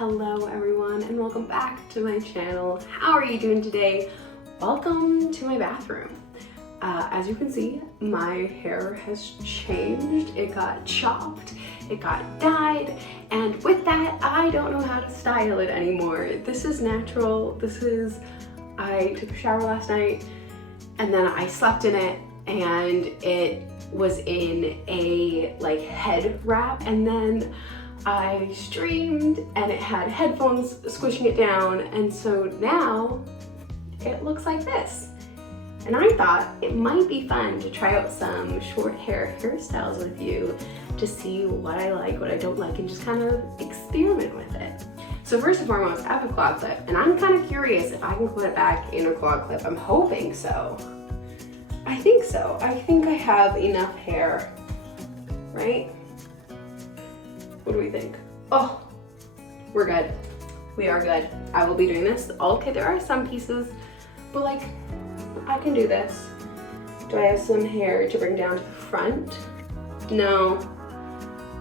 Hello everyone and welcome back to my channel. How are you doing today? Welcome to my bathroom. As you can see, my hair has changed. It got chopped, it got dyed, and with that, I don't know how to style it anymore. This is natural. I took a shower last night and then I slept in it and it was in a head wrap, and then I streamed and it had headphones squishing it down, and so now it looks like this. And I thought it might be fun to try out some short hair hairstyles with you to see what I like, what I don't like, and just kind of experiment with it. So first and foremost, I have a claw clip, and I'm kind of curious if I can put it back in a claw clip. I'm hoping so. I think so. I think I have enough hair, right? What do we think? Oh, we're good. We are good. I will be doing this. Okay, there are some pieces, but I can do this. Do I have some hair to bring down to the front? No,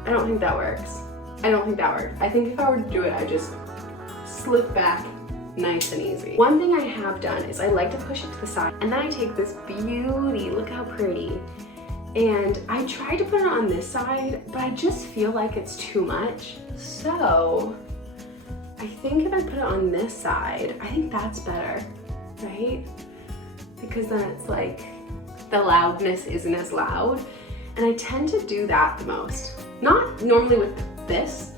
I don't think that works. I don't think that works. I think if I were to do it, I just slip back nice and easy. One thing I have done is I like to push it to the side, and then I take this beauty, look how pretty, and I tried to put it on this side, but I just feel like it's too much. So I think if I put it on this side, I think that's better, right? Because then it's like the loudness isn't as loud. And I tend to do that the most. Not normally with this,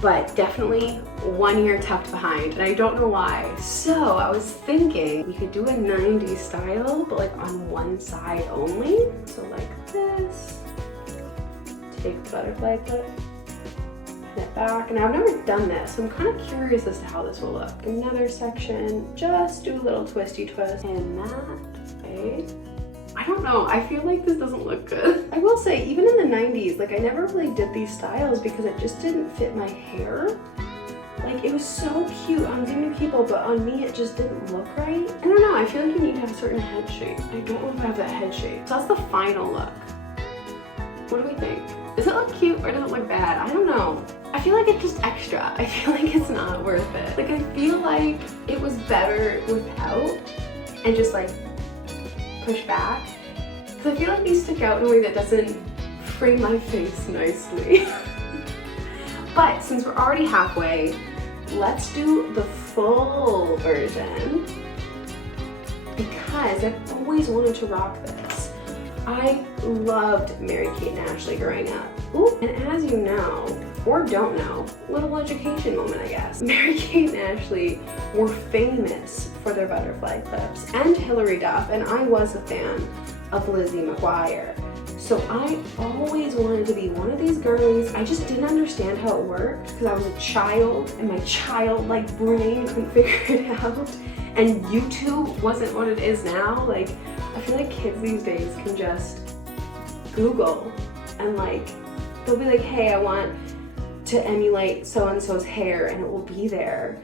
but definitely one ear tucked behind, and I don't know why. So I was thinking we could do a 90s style, but on one side only. So like this, take the butterfly clip, pin it back, and I've never done this, so I'm kind of curious as to how this will look. Another section, just do a little twisty twist, and that way. I don't know, I feel like this doesn't look good. I will say, even in the 90s, I never really did these styles because it just didn't fit my hair. It was so cute on many people, but on me it just didn't look right. I don't know, I feel like you need to have a certain head shape. I don't know if I have that head shape. So that's the final look. What do we think? Does it look cute or does it look bad? I don't know. I feel like it's just extra. I feel like it's not worth it. I feel like it was better without and just push back, because I feel like these stick out in a way that doesn't frame my face nicely. But since we're already halfway, let's do the full version, because I've always wanted to rock this. I loved Mary-Kate and Ashley growing up. Ooh, and as you know, or don't know, little education moment I guess. Mary-Kate and Ashley were famous for their butterfly clips, and Hilary Duff, and I was a fan of Lizzie McGuire. So I always wanted to be one of these girlies. I just didn't understand how it worked because I was a child and my childlike brain couldn't figure it out. And YouTube wasn't what it is now. I feel like kids these days can just Google and they'll be like, hey, I want to emulate so-and-so's hair, and it will be there.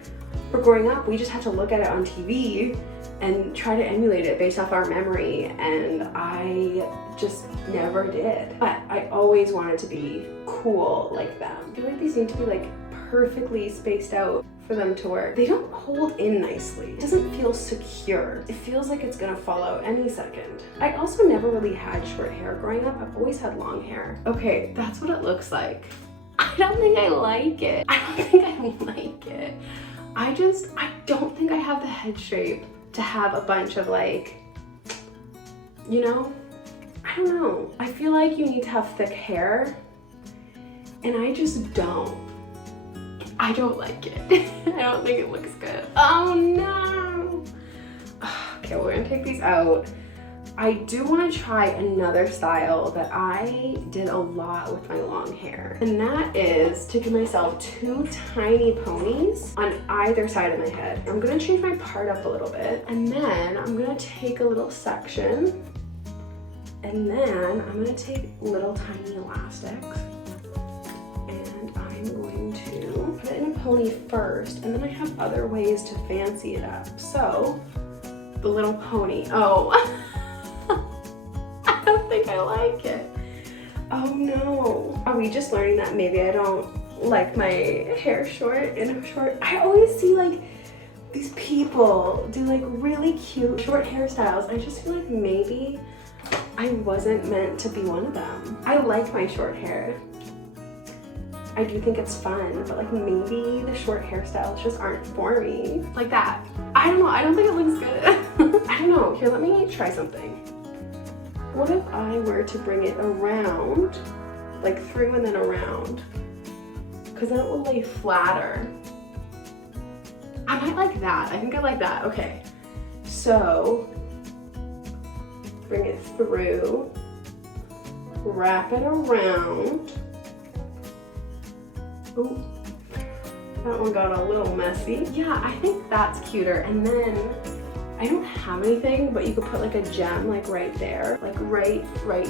But growing up, we just had to look at it on TV and try to emulate it based off our memory, and I just never did. But I always wanted to be cool like them. I feel like these need to be perfectly spaced out for them to work. They don't hold in nicely. It doesn't feel secure. It feels like it's gonna fall out any second. I also never really had short hair growing up. I've always had long hair. Okay, that's what it looks like. I don't think I like it. I don't think I like it. I don't think I have the head shape to have a bunch of you know, I don't know. I feel like you need to have thick hair, and I just don't. I don't like it. I don't think it looks good. Oh no. Okay, we're gonna take these out. I do want to try another style that I did a lot with my long hair, and that is to give myself two tiny ponies on either side of my head. I'm gonna change my part up a little bit, and then I'm gonna take a little section, and then I'm gonna take little tiny elastics, and I'm going to put it in a pony first, and then I have other ways to fancy it up. So the little pony, oh. I like it. Oh no. Are we just learning that maybe I don't like my hair short in a short. I always see like these people do like really cute short hairstyles. I just feel like maybe I wasn't meant to be one of them. I like my short hair. I do think it's fun, but like maybe the short hairstyles just aren't for me. Like that. I don't know, I don't think it looks good. I don't know, here, let me try something. What if I were to bring it around, like through and then around? Because then it will lay flatter. I might like that, I think I like that, okay. So, bring it through, wrap it around. Ooh, that one got a little messy. Yeah, I think that's cuter. And then, I don't have anything, but you could put like a gem like right there. Like right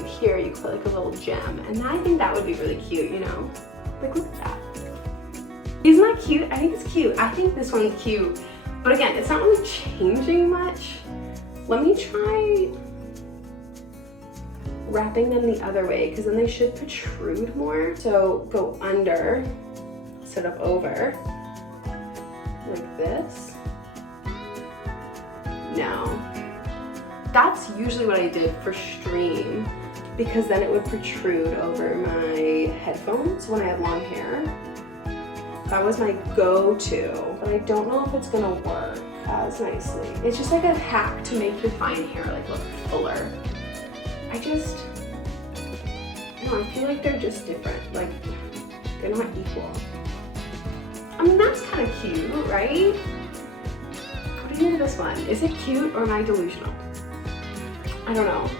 here, you could put like a little gem. And I think that would be really cute, you know? Like look at that. Isn't that cute? I think it's cute. I think this one's cute. But again, it's not really changing much. Let me try wrapping them the other way because then they should protrude more. So go under instead of over, like this. No. That's usually what I did for stream because then it would protrude over my headphones when I had long hair. That was my go-to, but I don't know if it's gonna work as nicely. It's just like a hack to make your fine hair like look fuller. I don't know, I feel like they're just different. Like, they're not equal. I mean, that's kind of cute, right? What do you think of this one? Is it cute or am I delusional? I don't know.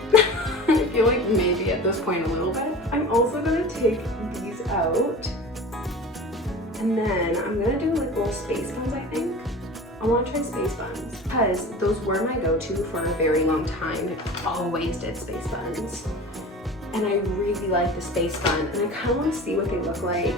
I feel like maybe at this point a little bit. I'm also gonna take these out. And then I'm gonna do like little space buns, I think. I wanna try space buns because those were my go-to for a very long time. I always did space buns. And I really like the space bun and I kind of want to see what they look like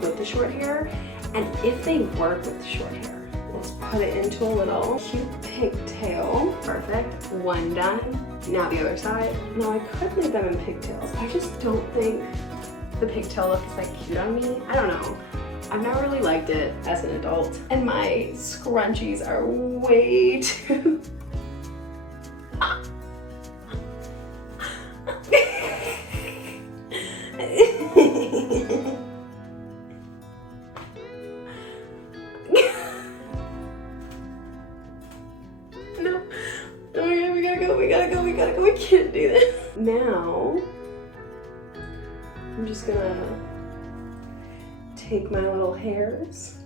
with the short hair and if they work with the short hair. Let's put it into a little cute pigtail. Perfect. One done. Now the other side. Now I could make them in pigtails. I just don't think the pigtail looks like cute on me. I don't know. I've never really liked it as an adult. And my scrunchies are way too... No. Oh my god, we gotta go. We can't do this. Now, I'm just gonna take my little hairs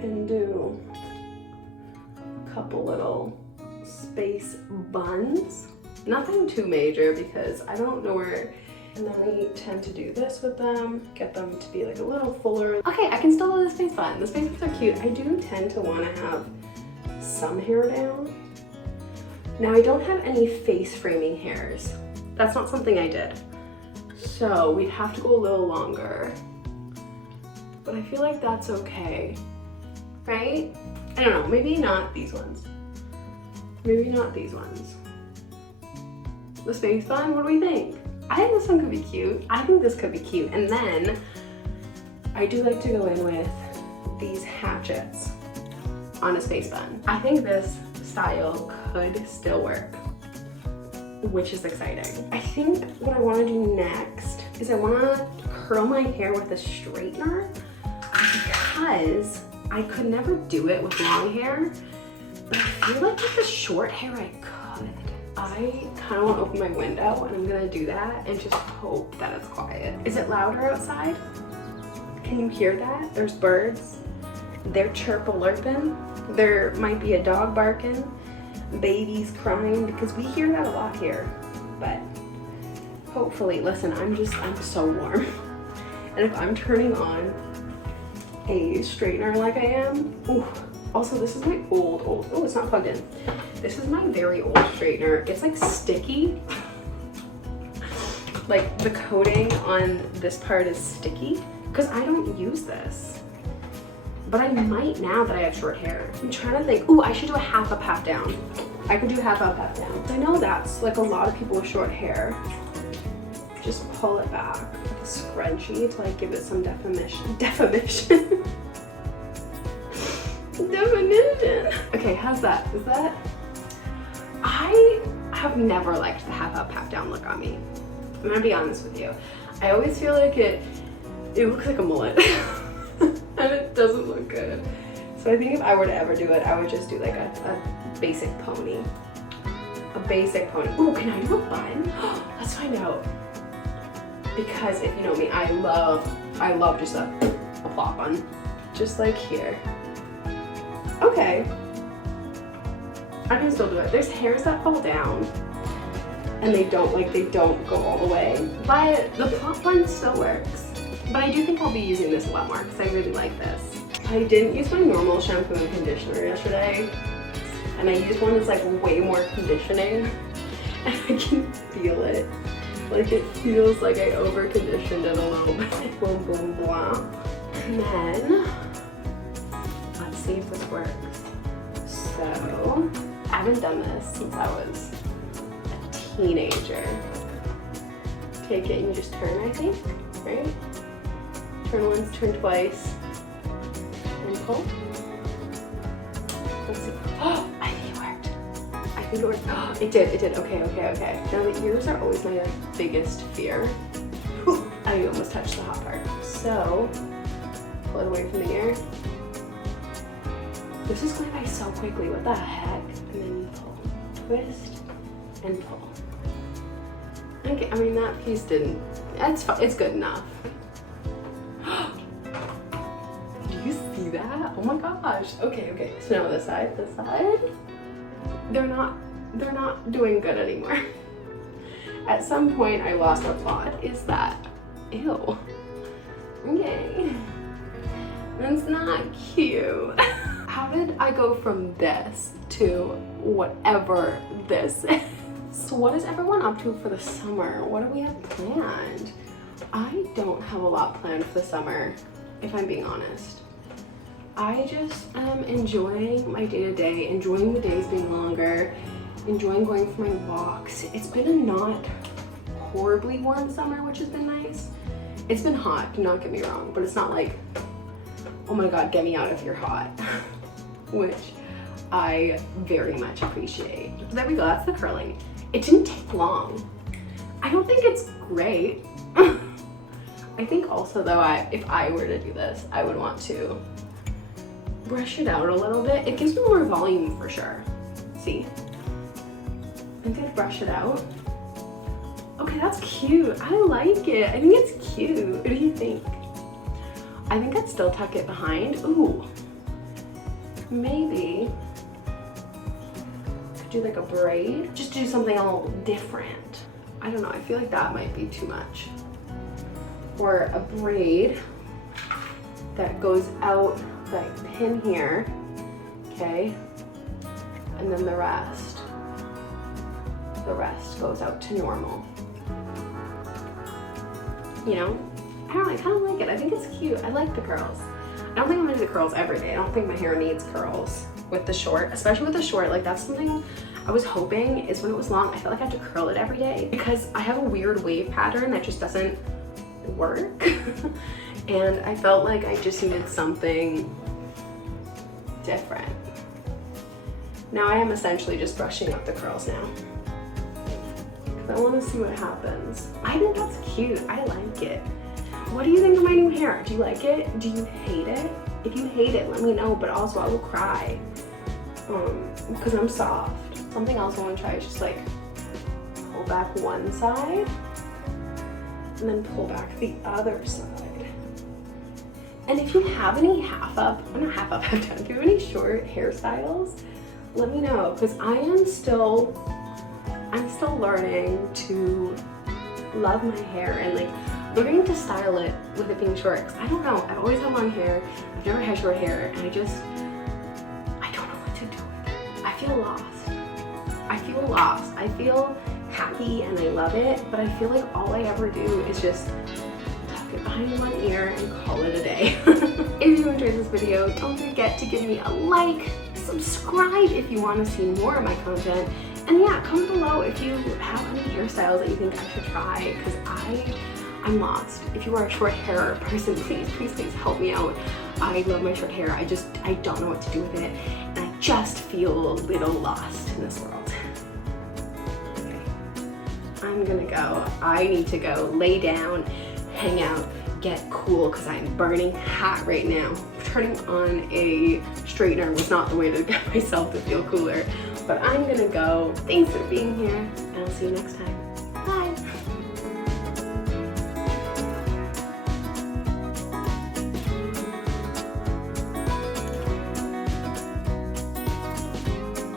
and do a couple little space buns. Nothing too major because I don't know where, and then we tend to do this with them, get them to be like a little fuller. Okay, I can still do the space bun. The space buns are cute. I do tend to want to have some hair down. Now I don't have any face framing hairs. That's not something I did. So we'd have to go a little longer. But I feel like that's okay, right? I don't know, maybe not these ones. Maybe not these ones. The space bun, what do we think? I think this one could be cute. I think this could be cute. And then I do like to go in with these hatchets on a space bun. I think this style could still work, which is exciting. I think what I want to do next is I want to curl my hair with a straightener because I could never do it with long hair, but I feel like with the short hair I could. I kind of want to open my window and I'm gonna do that and just hope that it's quiet. Is it louder outside? Can you hear that? There's birds. They're chirp-a-lurping. There might be a dog barking, babies crying, because we hear that a lot here. But hopefully, listen, I'm so warm. And if I'm turning on a straightener like I am, ooh. Also, this is my old, oh, it's not plugged in. This is my very old straightener. It's like sticky. Like the coating on this part is sticky because I don't use this. But I might now that I have short hair. I'm trying to think, ooh, I should do a half up, half down. I could do half up, half down. I know that's like a lot of people with short hair. Just pull it back with a scrunchie to like give it some definition. Okay, how's that? Is that? I have never liked the half up, half down look on me. I'm gonna be honest with you. I always feel like it looks like a mullet and it doesn't look good. So I think if I were to ever do it, I would just do like a basic pony. A basic pony. Ooh, can I do a bun? Let's find out. Because if you know me, I love just a plop bun. Just like here. Okay. I can still do it. There's hairs that fall down and they don't go all the way. But the plop bun still works. But I do think I'll be using this a lot more because I really like this. I didn't use my normal shampoo and conditioner yesterday. And I used one that's like way more conditioning. And I can feel it. Like it feels like I over conditioned it a little bit. Boom, boom, blah. And then, let's see if this works. So, I haven't done this since I was a teenager. Take it and you just turn, I think, right? Turn once, turn twice, and pull. Let's see. Oh, I think it worked. I think it worked. Oh, it did. Okay. Now the ears are always my biggest fear. I almost touched the hot part. So, pull it away from the ear. This is going by so quickly, what the heck? And then you pull, twist, and pull. Okay, I mean that piece didn't, it's good enough. Do you see that? Oh my gosh. Okay, so now this side, they're not doing good anymore. At some point I lost a plot. Is that, ew. Okay, that's not cute. How did I go from this to whatever this is? So what is everyone up to for the summer? What do we have planned? I don't have a lot planned for the summer, if I'm being honest. I just am enjoying my day-to-day, enjoying the days being longer, enjoying going for my walks. It's been a not horribly warm summer, which has been nice. It's been hot, do not get me wrong, but it's not like, oh my god, get me out of here hot. Which I very much appreciate. So there we go, that's the curling. It didn't take long. I don't think it's great. I think also though, if I were to do this, I would want to brush it out a little bit. It gives me more volume for sure. See? I'm gonna brush it out. Okay, that's cute. I like it. I think it's cute. What do you think? I think I'd still tuck it behind. Ooh. Maybe could do like a braid. Just do something a little different. I don't know, I feel like that might be too much. Or a braid that goes out like pin here, okay? And then the rest goes out to normal. You know? I don't know, I kind of like it. I think it's cute. I like the curls. I don't think I'm gonna do the curls every day. I don't think my hair needs curls with the short, especially with the short. Like that's something I was hoping is when it was long, I felt like I had to curl it every day because I have a weird wave pattern that just doesn't work. And I felt like I just needed something different. Now I am essentially just brushing up the curls now. Because I want to see what happens. I think that's cute. I like it. What do you think of my new hair? Do you like it? Do you hate it? If you hate it, let me know, but also I will cry. Because I'm soft. Something else I want to try is just like pull back one side and then pull back the other side. And if you have any half up, if you have any short hairstyles, let me know, because I'm still learning to love my hair and like learning to style it with it being short. Cause I don't know, I've always had long hair, I've never had short hair, and I don't know what to do with it. I feel lost. I feel happy and I love it, but I feel like all I ever do is just tuck it behind one ear and call it a day. If you enjoyed this video, don't forget to give me a like, subscribe if you want to see more of my content, and yeah, comment below if you have any hairstyles that you think I should try, because I'm lost. If you are a short hair person, please, please, please help me out. I love my short hair. I don't know what to do with it. And I just feel a little lost in this world. Okay, I'm gonna go. I need to go lay down, hang out, get cool, because I'm burning hot right now. Turning on a straightener was not the way to get myself to feel cooler. But I'm gonna go. Thanks for being here, and I'll see you next time.